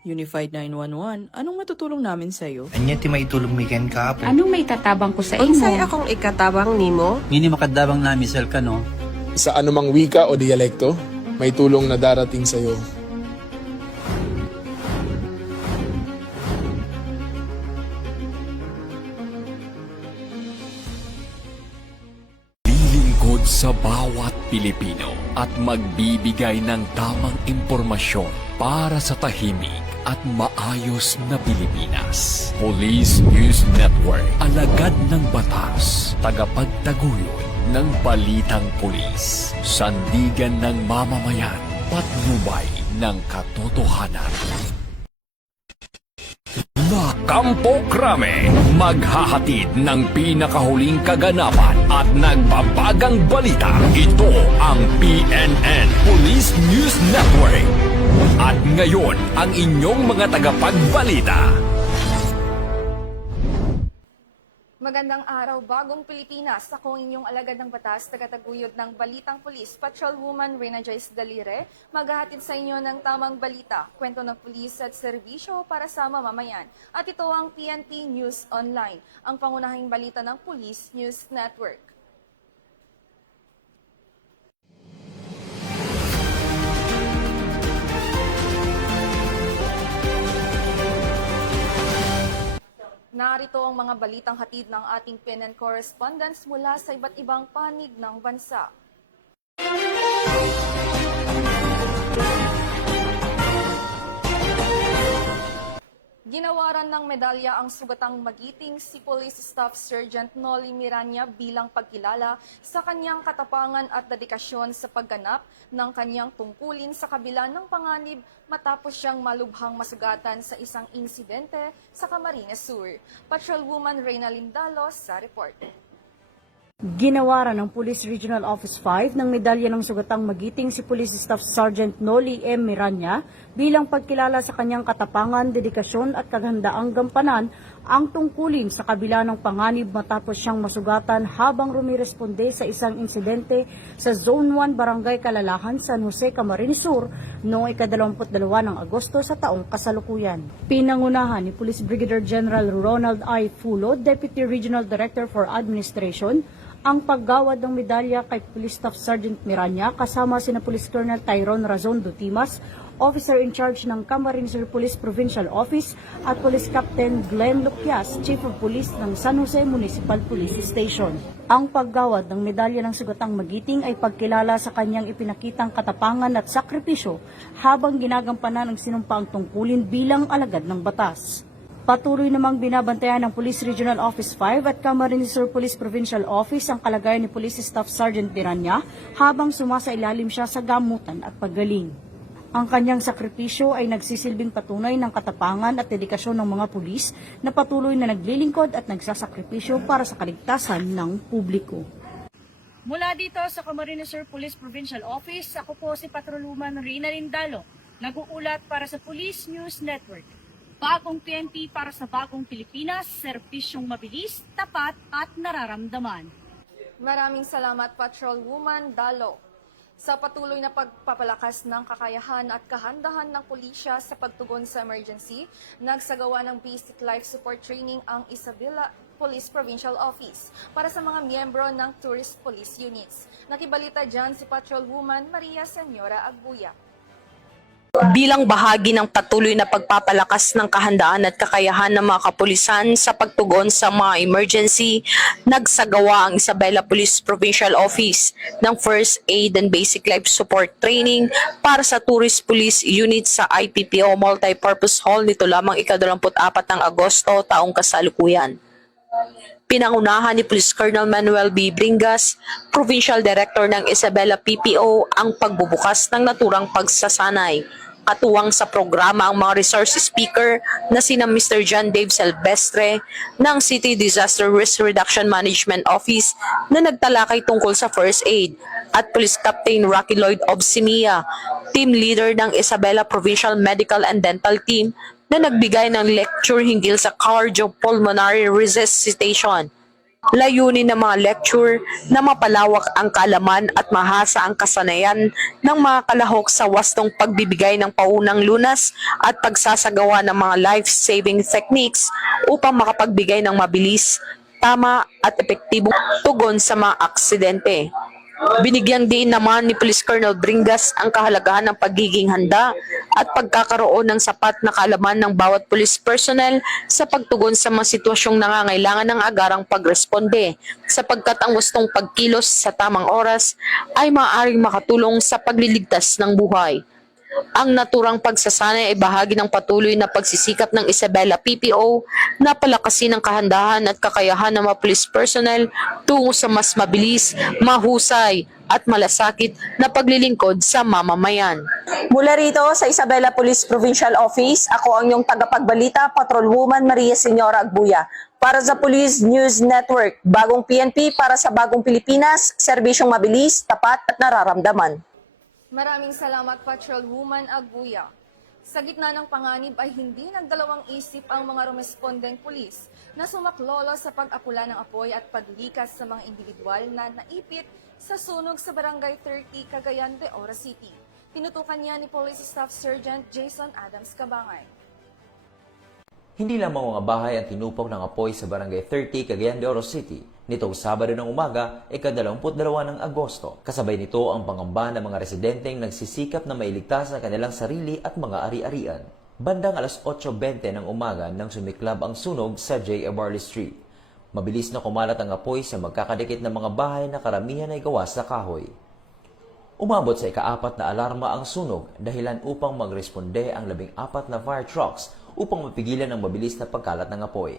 Unified 911, anong matutulong namin sa'yo? Anya ti maitulong mi ken kahapon. Anong may tatabang ko sa Unsay imo? akong ikatabang nimo? Ngini makadabang na misal ka no. Sa anumang wika o dialekto, may tulong na darating sa iyo. Lilingkod sa bawat Pilipino at magbibigay ng tamang impormasyon para sa tahimik at maayos na Pilipinas. Police News Network, alagad ng batas, tagapagtaguyod ng balitang pulis, sandigan ng mamamayan, patnubay ng katotohanan. La Campo Crame, maghahatid ng pinakahuling kaganapan at nagbabagang balita. Ito ang PNN Police News Network. At ngayon, ang inyong mga tagapagbalita. Magandang araw, bagong Pilipinas. Ako ang inyong alagad ng batas, tagataguyod ng Balitang Pulis, Patrolwoman Reyna Joyce Dalire, maghahatid sa inyo ng tamang balita, kwento ng pulis at serbisyo para sa mamamayan. At ito ang PNP News Online, ang pangunahing balita ng Police News Network. Narito ang mga balitang hatid ng ating PNN correspondents mula sa iba't ibang panig ng bansa. Ginawaran ng medalya ang sugatang magiting si Police Staff Sergeant Noli Miranya bilang pagkilala sa kanyang katapangan at dedikasyon sa pagganap ng kanyang tungkulin sa kabila ng panganib matapos siyang malubhang masugatan sa isang insidente sa Camarines Sur. Patrolwoman Reyna Lindalos sa report. Ginawaran ng Police Regional Office 5 ng medalya ng sugatang magiting si Police Staff Sergeant Noli M. Miranya bilang pagkilala sa kanyang katapangan, dedikasyon at kaghandaang gampanan ang tungkulin sa kabila ng panganib matapos siyang masugatan habang rumiresponde sa isang insidente sa Zone 1 Barangay Kalalahan, San Jose, Camarines Sur noong ika-22 ng Agosto sa taong kasalukuyan. Pinangunahan ni Police Brigadier General Ronald I. Fulo, Deputy Regional Director for Administration, ang paggawad ng medalya kay Police Staff Sergeant Miranya kasama sina Police Colonel Tyrone Razon Dutimas, Officer in Charge ng Camarines Sur Police Provincial Office at Police Captain Glenn Lupias, Chief of Police ng San Jose Municipal Police Station. Ang paggawad ng medalya ng sugatang magiting ay pagkilala sa kanyang ipinakitang katapangan at sakripisyo habang ginagampanan ang sinumpaang tungkulin bilang alagad ng batas. Patuloy namang binabantayan ng Police Regional Office 5 at Camarines Sur Police Provincial Office ang kalagayan ni Police Staff Sergeant Miranya habang sumasailalim siya sa gamutan at paggaling. Ang kanyang sakripisyo ay nagsisilbing patunay ng katapangan at dedikasyon ng mga pulis na patuloy na naglilingkod at nagsasakripisyo para sa kaligtasan ng publiko. Mula dito sa Camarines Sur Police Provincial Office, ako po si Patrolwoman Reyna Lindalo, nag-uulat para sa Police News Network. Bagong PNP para sa bagong Pilipinas, serbisyong mabilis, tapat at nararamdaman. Maraming salamat, Patrolwoman Dalo. Sa patuloy na pagpapalakas ng kakayahan at kahandahan ng pulisya sa pagtugon sa emergency, nagsagawa ng Basic Life Support Training ang Isabela Police Provincial Office para sa mga miyembro ng Tourist Police Units. Nakibalita dyan si Patrolwoman Maria Senyora Agbuya. Bilang bahagi ng patuloy na pagpapalakas ng kahandaan at kakayahan ng mga kapulisan sa pagtugon sa mga emergency, nagsagawa ang Isabela Police Provincial Office ng First Aid and Basic Life Support Training para sa Tourist Police Unit sa IPPO Multipurpose Hall nito lamang ika-24 ng Agosto taong kasalukuyan. Pinangunahan ni Police Colonel Manuel B. Bringas, Provincial Director ng Isabela PPO, ang pagbubukas ng naturang pagsasanay. Katuwang sa programa ang mga resource speaker na sina Mr. John Dave Silvestre ng City Disaster Risk Reduction Management Office na nagtalakay tungkol sa first aid at Police Captain Rocky Lloyd Obsimia, Team Leader ng Isabela Provincial Medical and Dental Team na nagbigay ng lecture hinggil sa cardiopulmonary resuscitation. Layunin ng mga lecture na mapalawak ang kaalaman at mahasa ang kasanayan ng mga kalahok sa wastong pagbibigay ng paunang lunas at pagsasagawa ng mga life-saving techniques upang makapagbigay ng mabilis, tama at epektibong tugon sa mga aksidente. Binigyan din naman ni Police Colonel Bringas ang kahalagahan ng pagiging handa at pagkakaroon ng sapat na kaalaman ng bawat police personnel sa pagtugon sa mga sitwasyong nangangailangan ng agarang pagresponde, sapagkat ang wastong pagkilos sa tamang oras ay maaaring makatulong sa pagliligtas ng buhay. Ang naturang pagsasanay ay bahagi ng patuloy na pagsisikap ng Isabela PPO na palakasin ang kahandahan at kakayahan ng mga police personnel tungo sa mas mabilis, mahusay at malasakit na paglilingkod sa mamamayan. Mula rito sa Isabela Police Provincial Office, ako ang iyong tagapagbalita, Patrolwoman Maria Señora Agbuya. Para sa Police News Network, bagong PNP para sa bagong Pilipinas, serbisyong mabilis, tapat at nararamdaman. Maraming salamat, Patrolwoman Agbuya. Sa gitna ng panganib ay hindi nagdalawang isip ang mga rumespondeng pulis na sumaklolo sa pag-apula ng apoy at paglikas sa mga individual na naipit sa sunog sa Barangay 30, Cagayan de Oro City. Tinutukan niya ni Police Staff Sergeant Jason Adams Cabangay. Hindi lamang mga bahay ang tinupok ng apoy sa Barangay 30, Cagayan de Oro City nitong Sabado ng umaga, ika-22 ng Agosto. Kasabay nito ang pangamba ng mga residenteng nagsisikap na mailigtas ang kanilang sarili at mga ari-arian. Bandang alas 8:20 ng umaga nang sumiklab ang sunog sa J. Barley Street. Mabilis na kumalat ang apoy sa magkakadikit ng mga bahay na karamihan ay gawa sa kahoy. Umabot sa ika-4 na alarma ang sunog dahilan upang magresponde ang 14 na fire trucks upang mapigilan ang mabilis na pagkalat ng apoy.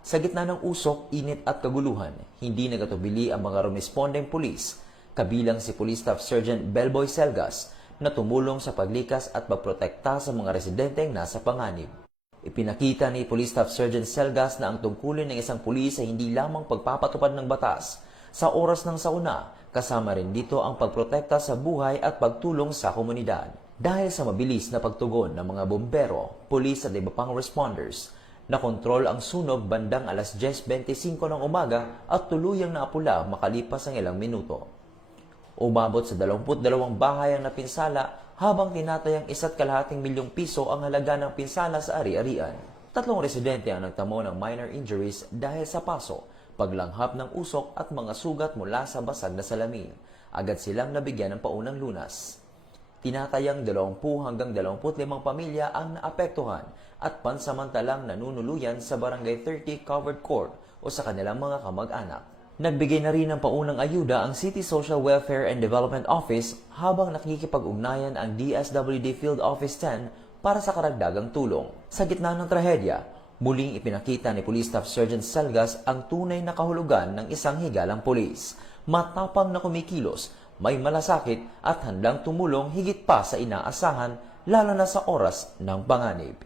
Sa gitna ng usok, init at kaguluhan, hindi nagatubili ang mga rumespondeng pulis, kabilang si Police Staff Sergeant Belboy Selgas na tumulong sa paglikas at pagprotekta sa mga residenteng nasa panganib. Ipinakita ni Police Staff Sergeant Selgas na ang tungkulin ng isang pulis ay hindi lamang pagpapatupad ng batas sa oras ng sauna, kasama rin dito ang pagprotekta sa buhay at pagtulong sa komunidad. Dahil sa mabilis na pagtugon ng mga bombero, pulis at iba pang responders, nakontrol ang sunog bandang alas 10:25 ng umaga at tuluyang naapula makalipas ang ilang minuto. Umabot sa 22 bahay ang napinsala habang tinatayang 1.5 milyong piso ang halaga ng pinsala sa ari-arian. 3 residente ang nagtamo ng minor injuries dahil sa paso, paglanghap ng usok at mga sugat mula sa basag na salamin. Agad silang nabigyan ng paunang lunas. Tinatayang 20 hanggang 25 pamilya ang naapektuhan at pansamantalang nanunuluyan sa Barangay 30 Covered Court o sa kanilang mga kamag-anak. Nagbigay na rin ng paunang ayuda ang City Social Welfare and Development Office habang nakikipag-ugnayan ang DSWD Field Office 10 para sa karagdagang tulong. Sa gitna ng trahedya, muling ipinakita ni Police Staff Sergeant Selgas ang tunay na kahulugan ng isang higalang pulis. Matapang na kumikilos, may malasakit at handang tumulong higit pa sa inaasahan lalo na sa oras ng panganib.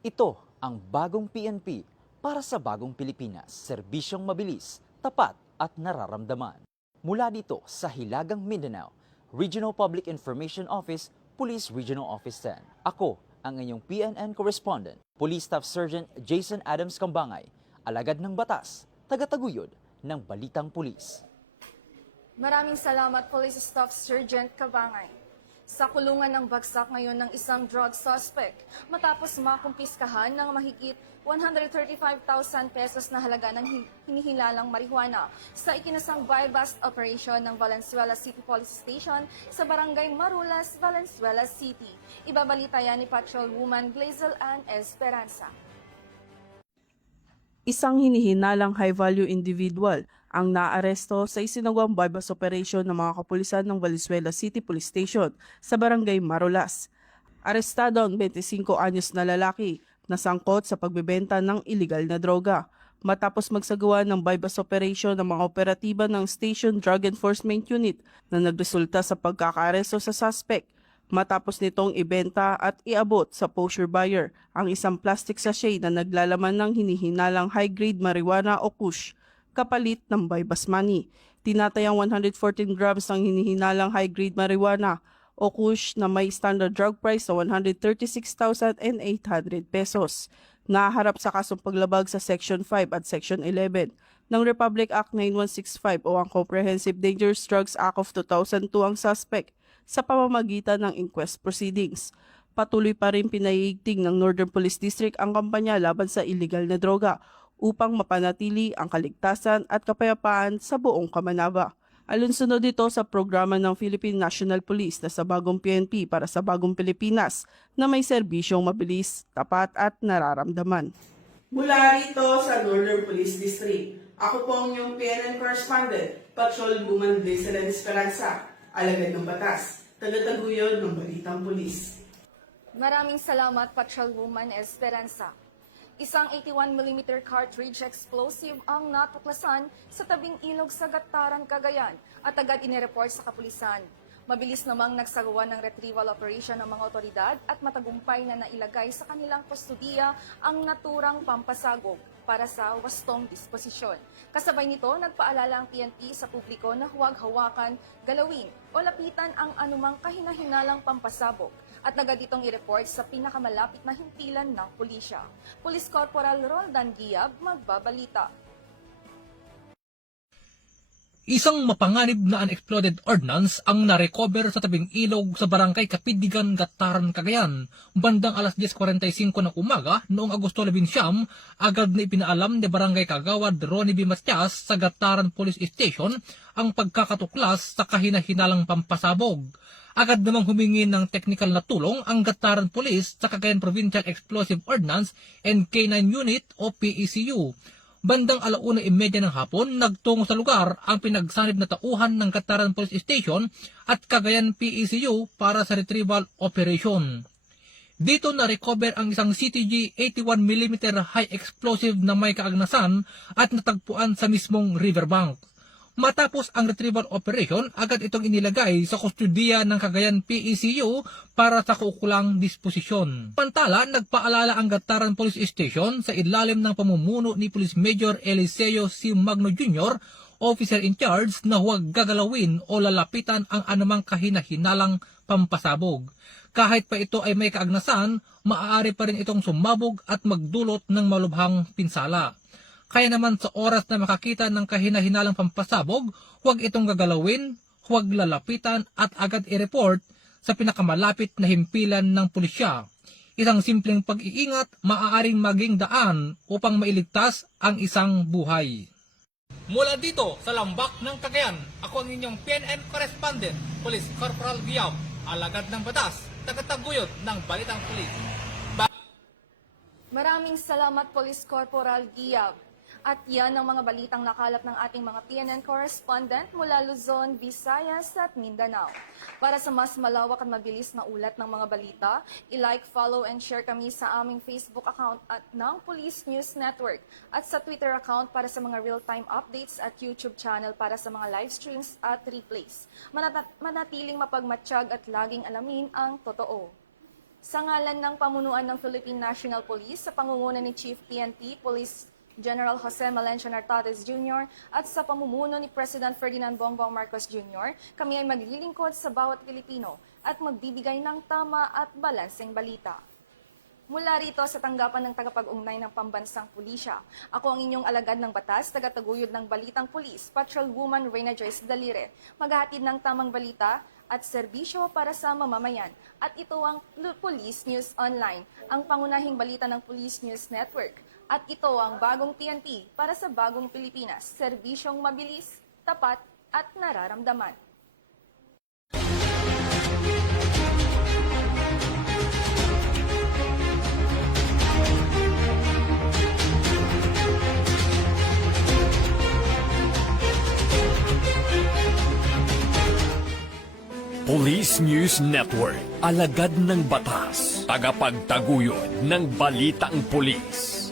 Ito ang bagong PNP para sa bagong Pilipinas. Serbisyong mabilis, tapat at nararamdaman. Mula dito sa Hilagang Mindanao, Regional Public Information Office, Police Regional Office 10. Ako ang inyong PNN Correspondent, Police Staff Sergeant Jason Adams Cabangay, alagad ng batas, tagataguyod ng Balitang Pulis. Maraming salamat, Police Staff Sergeant Cabangay. Sa kulungan ng bagsak ngayon ng isang drug suspect matapos makumpiskahan ng mahigit 135,000 pesos na halaga ng hinihilalang marijuana sa ikinasang buy-bust operation ng Valenzuela City Police Station sa Barangay Marulas, Valenzuela City. Ibabalita yan ni Patrolwoman Glazel Ann Esperanza. Isang hinihinalang high-value individual ang naaresto sa isinagawang buy-bust operation ng mga kapulisan ng Valenzuela City Police Station sa Barangay Marulas. Arestado ang 25 anyos na lalaki na sangkot sa pagbebenta ng iligal na droga. Matapos magsagawa ng buy-bust operation ng mga operatiba ng Station Drug Enforcement Unit na nagresulta sa pagkakaaresto sa suspect. Matapos nitong ibenta at iabot sa posture buyer ang isang plastic sachet na naglalaman ng hinihinalang high-grade marijuana o kush, kapalit ng buy-bust money. Tinatayang 114 grams ng hinihinalang high-grade marijuana o kush na may standard drug price na 136,800 pesos. naharap sa kasong paglabag sa Section 5 at Section 11 ng Republic Act 9165 o ang Comprehensive Dangerous Drugs Act of 2002 ang suspect sa pamamagitan ng inquest proceedings. Patuloy pa rin pinaiigting ng Northern Police District ang kampanya laban sa illegal na droga upang mapanatili ang kaligtasan at kapayapaan sa buong Kamanava. Alunsunod dito sa programa ng Philippine National Police na sa Bagong PNP para sa Bagong Pilipinas na may serbisyong mabilis, tapat at nararamdaman. Mula rito sa Northern Police District, ako po ang inyong PNN correspondent, Patrolwoman Lizelyn Esperanza, alagad ng batas, tagataguyod ng Balitang Pulis. Maraming salamat, Patrolwoman Esperanza. Isang 81mm cartridge explosive ang natuklasan sa tabing ilog sa Gataran, Cagayan at agad inireport sa kapulisan. Mabilis namang nagsagawa ng retrieval operation ng mga otoridad at matagumpay na nailagay sa kanilang kustudiya ang naturang pampasagog para sa wastong disposisyon. Kasabay nito, nagpaalala ang PNP sa publiko na huwag hawakan, galawin o lapitan ang anumang kahinahinalang pampasabog at agad itong i-report sa pinakamalapit na himpilan ng pulisya. Police Corporal Roldan Giab, magbabalita. Isang mapanganib na unexploded ordnance ang narecover sa tabing ilog sa barangay Kapidigan, Gataran, Cagayan. Bandang alas 10:45 ng umaga noong Agosto 19, agad na ipinaalam ni Barangay Kagawad Ronnie B. Matias sa Gataran Police Station ang pagkakatuklas sa kahinahinalang pampasabog. Agad namang humingi ng technical na tulong ang Gataran Police sa Cagayan Provincial Explosive Ordnance and K9 Unit o PECU. Bandang 1:30 ng hapon, nagtungo sa lugar ang pinagsanib na tauhan ng Gataran Police Station at Cagayan PECU para sa retrieval operation. Dito na-recover ang isang CTG 81mm high explosive na may kaagnasan at natagpuan sa mismong riverbank. Matapos ang retrieval operation, agad itong inilagay sa kustudiya ng Cagayan PECU para sa kaukulang disposisyon. Pantala, nagpaalala ang Gataran Police Station sa ilalim ng pamumuno ni Police Major Eliseo C. Magno Jr., officer in charge, na huwag gagalawin o lalapitan ang anumang kahinahinalang pampasabog. Kahit pa ito ay may kaagnasan, maaari pa rin itong sumabog at magdulot ng malubhang pinsala. Kaya naman sa oras na makakita ng kahinahinalang pampasabog, huwag itong gagalawin, huwag lalapitan at agad i-report sa pinakamalapit na himpilan ng pulisya. Isang simpleng pag-iingat maaaring maging daan upang mailigtas ang isang buhay. Mula dito sa Lambak ng Cagayan, ako ang inyong PNN correspondent, Police Corporal Giab, alagad ng batas, tagataguyod ng Balitang Pulis. Maraming salamat, Police Corporal Giab. At yan ang mga balitang nakalap ng ating mga PNN correspondent mula Luzon, Visayas at Mindanao. Para sa mas malawak at mabilis na ulat ng mga balita, i-like, follow, and share kami sa aming Facebook account at ng Police News Network at sa Twitter account para sa mga real-time updates at YouTube channel para sa mga live streams at replays. Manatiling mapagmatsyag at laging alamin ang totoo. Sa ngalan ng pamunuan ng Philippine National Police sa pangunguna ni Chief PNP Police General Jose Malencio Nartates Jr. at sa pamumuno ni President Ferdinand Bongbong Marcos Jr., kami ay maglilingkod sa bawat Pilipino at magbibigay ng tama at balanseng balita. Mula rito sa tanggapan ng tagapag-ugnay ng Pambansang Pulisya, ako ang inyong alagad ng batas, tagataguyod ng Balitang Pulis, Patrolwoman Reyna Joyce Dalire, maghahatid ng tamang balita at serbisyo para sa mamamayan. At ito ang Police News Online, ang pangunahing balita ng Police News Network. At ito ang bagong PNP para sa bagong Pilipinas, serbisyong mabilis, tapat at nararamdaman. Police News Network, alagad ng batas, tagapagtaguyod ng Balitang Pulis.